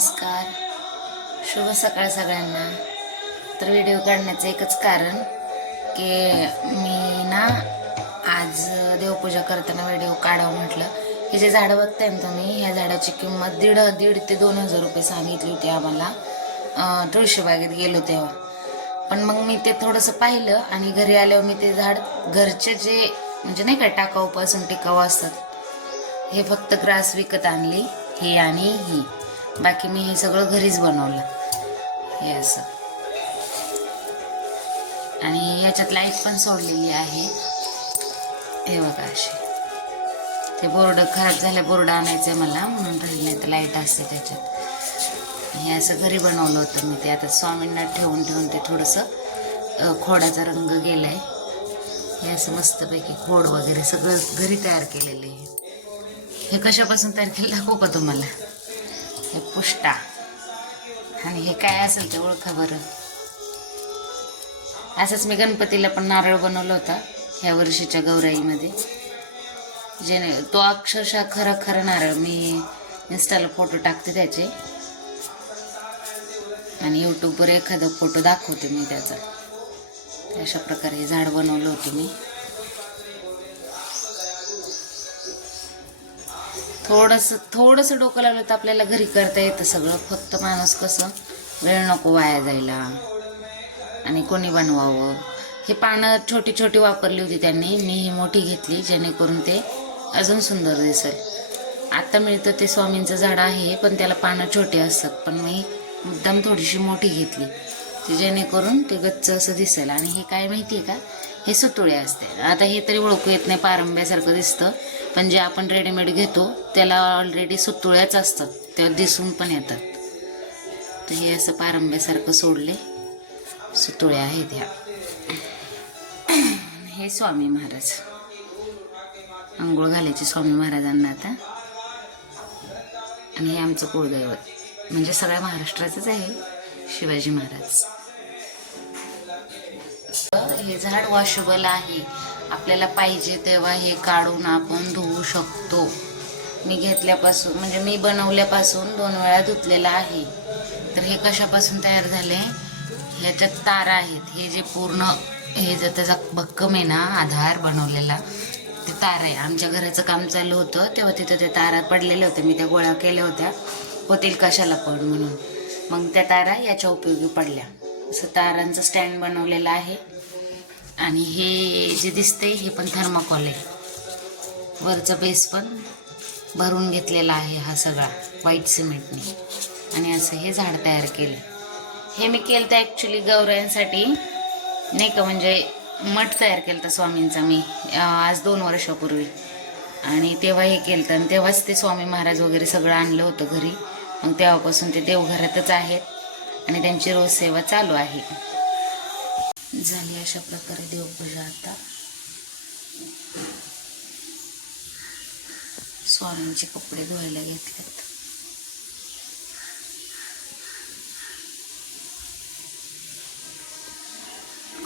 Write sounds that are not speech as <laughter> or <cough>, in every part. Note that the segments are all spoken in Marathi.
नमस्कार. शुभ सकाळ सगळ्यांना. तर व्हिडिओ काढण्याचं एकच कारण की मी ना आज देवपूजा करताना व्हिडिओ काढावं म्हटलं. हे जे झाडं बघताय ना तुम्ही ह्या झाडाची किंमत दीड दीड ते दोन हजार रुपये सांगितली होती आम्हाला. तुळशीबागेत गेलो तेव्हा. पण मग मी ते थोडंसं पाहिलं आणि घरी आल्यावर मी ते झाड घरचे जे म्हणजे नाही का टाकाऊपासून टिकाऊ असतात हे फक्त ग्रास विकत आणली हे आणि ही. बाकी मी हे सगळं घरीच बनवलं. हे असं. आणि याच्यात लाइट पण सोडलेली आहे. हे बघा अशी. ते बोर्ड खराब झालं बोर्ड आणायचं मला म्हणून राहिले तर लाइट असते त्याच्यात. हे असं घरी बनवलं होतं मी ते. आता स्वामींना ठेवून ठेवून ते थोडंसं खोडाचा रंग गेला आहे हे असं मस्तपैकी खोड वगैरे सगळं घरी तयार केलेलं आहे. हे कशापासून तयार केलं दाखवू का तुम्हाला? हे पुष्टा. आणि हे काय असेल ते ओळखा बरं. असंच मी गणपतीला पण नारळ बनवलं होता ह्या वर्षीच्या गौराईमध्ये. जेणे तो अक्षरशः खरं खरं नारळ मी इन्स्टाला फोटो टाकते त्याचे. आणि यूट्यूबवर एखादा फोटो दाखवते मी त्याचा. अशा प्रकारे झाड बनवलं होतं मी. थोडंसं थोडंसं डोकं लावलं तर आपल्याला घरी करता येतं सगळं. फक्त माणूस कसं वेळ नको वाया जायला. आणि कोणी बनवावं. हे पानं छोटी छोटी वापरली होती त्यांनी. मी ही मोठी घेतली जेणेकरून ते अजून सुंदर दिसेल. आत्ता मिळतं ते स्वामींचं झाड आहे पण त्याला पानं छोटे असतात. पण मी मुद्दाम थोडीशी मोठी घेतली. ती जेणेकरून ते गच्च असं दिसेल. आणि हे काय माहिती आहे का? हे सुतुळे असते. आता हे तरी ओळखू येत नाही पारंब्यासारखं दिसतं. पण जे आपण रेडीमेड घेतो त्याला ऑलरेडी सुतुळ्याच असतात त्या दिसून पण येतात. तर हे असं पारंब्यासारखं सोडले. सुतुळ्या आहेत ह्या <clears throat> हे स्वामी महाराज. आंघोळ घालायचे स्वामी महाराजांना आता. आणि हे आमचं कुळदैवत. म्हणजे सगळ्या महाराष्ट्राचंच आहे शिवाजी महाराज. हे झाड वॉशेबल आहे. आपल्याला पाहिजे तेव्हा हे काढून आपण धुवू शकतो. मी घेतल्यापासून म्हणजे मी बनवल्यापासून दोन वेळा धुतलेलं आहे. तर हे कशापासून तयार झाले? ह्याच्यात तारा आहेत. हे जे पूर्ण हे जर त्याचा भक्कम आहे ना आधार बनवलेला ते तारा आहे. आमच्या घराचं काम चालू होतं. तेव्हा तिथं ते तारा पडलेले होते. मी त्या गोळा केल्या होत्या. होतील कशाला पण म्हणून. मग त्या तारा याच्या उपयोगी पडल्या. असं तारांचं स्टँड बनवलेलं आहे. आणि हे जे दिसतंय हे पण थर्माकॉल आहे. वरचा बेस पण भरून घेतलेला आहे हा सगळा व्हाईट सिमेंटने आणि असं हे झाड तयार केलं. हे मी केलं तर ॲक्च्युली गौरायांसाठी नाही का म्हणजे मठ तयार केलं तर स्वामींचा मी आज दोन वर्षापूर्वी. आणि तेव्हा हे केलं तर तेव्हाच ते स्वामी महाराज वगैरे सगळं आणलं होतं घरी. मग तेव्हापासून ते देवघरातच आहेत. आणि त्यांची रोज सेवा चालू आहे. झाली अशा प्रकारे देवपूजा आता. स्वामींचे कपडे धुवायला घेतलेत.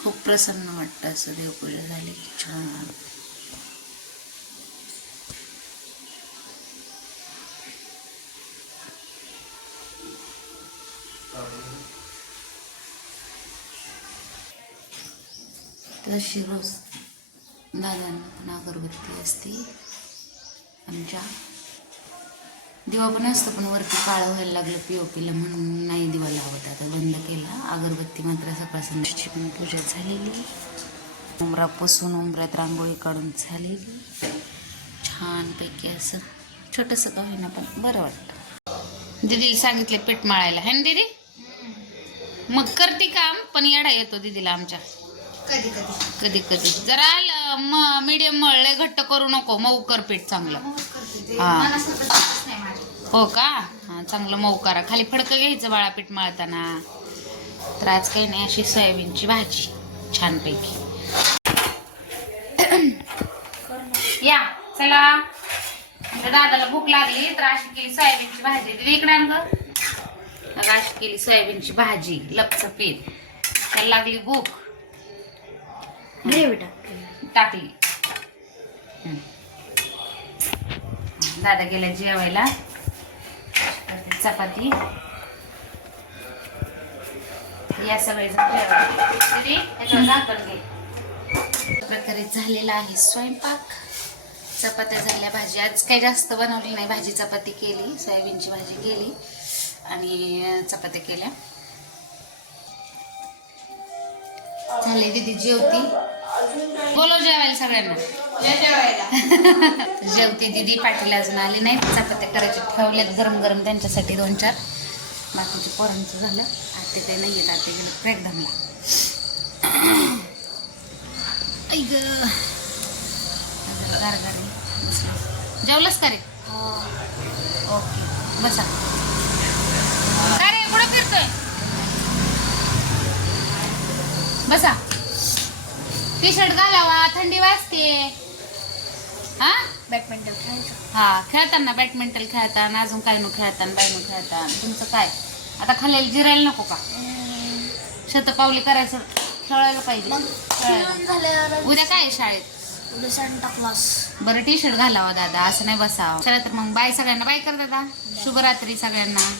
खूप प्रसन्न वाटतं असं देवपूजा झाली की छान. तशी रोज दादांना पण अगरबत्ती असते. आमच्या दिवा पण असतो पण वरती काळं व्हायला लागलं पी ओ पीला म्हणून नाही दिवा लावत. आता बंद केला. अगरबत्ती मात्र सकाळ संध्याची पण पूजा झालेली. उमरा पुसून उमऱ्यात रांगोळी काढून झालेली. छानपैकी असं छोटंसं का होईना पण बरं वाटतं. दिदीला सांगितले पीठ माळायला. है ना दीदी? मग करते काम पण येडा येतो दीदीला आमच्या. कधी कधी. कधी कधी. जरा मीडियम मळले घट्ट करू नको. मऊ कर पीठ चांगलं. हा. हो का? हा चांगलं मऊ करा. खाली फडकं घ्यायचं बाळा पीठ मळताना. तर आज काही नाही अशी सोयाबीनची भाजी. छानपैकी. <clears throat> या चला. आमच्या दादाला भूक लागली तर अशी केली सोयाबीनची भाजी. मग अशी केली सोयाबीनची भाजी. लपचं पीठ. त्याला लागली भूक. ग्रेव्ही टाकली. दादा गेला जेवायला. चपाती. या सगळेजण जेवायला. प्रकारे झालेला आहे स्वयंपाक. चपात्या झाल्या भाजी. आज काही जास्त बनवली नाही. भाजी चपाती केली. सोयाबीनची भाजी केली. आणि चपात्या केल्या. झाले दीदी जेवती. बोलव जेवायला सगळ्यांना. <laughs> जेवते दीदी पाटील अजून आले नाही चपात्या करायचे ठेवल्यात गरम गरम त्यांच्यासाठी दोन चार. बाकीचे पोरांचं झालं. आते काही नाही येत आते गेलं. प्रेगदामला ऐक गारगारी जेवलंस का रे? ओके. बसा. का रे कुठं फिरतोय? बसा. टी शर्ट घालावा थंडी वाजते. हा? बॅडमिंटन खेळायचं. हा खेळताना बॅडमिंटन खेळताना अजून काय नो खेळताना बाय नो खेळताना. तुमचं काय? आता खाल्लेलं जिरायला नको का? शतपावली करायचं खेळायला पाहिजे. खेळायला. झाल्यावर उद्या काय आहे शाळेत? उद्या सांता क्लास बरं टी शर्ट घालावा दादा. असं नाही बसावं. चला तर मग बाय सगळ्यांना. बाय कर दादा. शुभरात्री सगळ्यांना.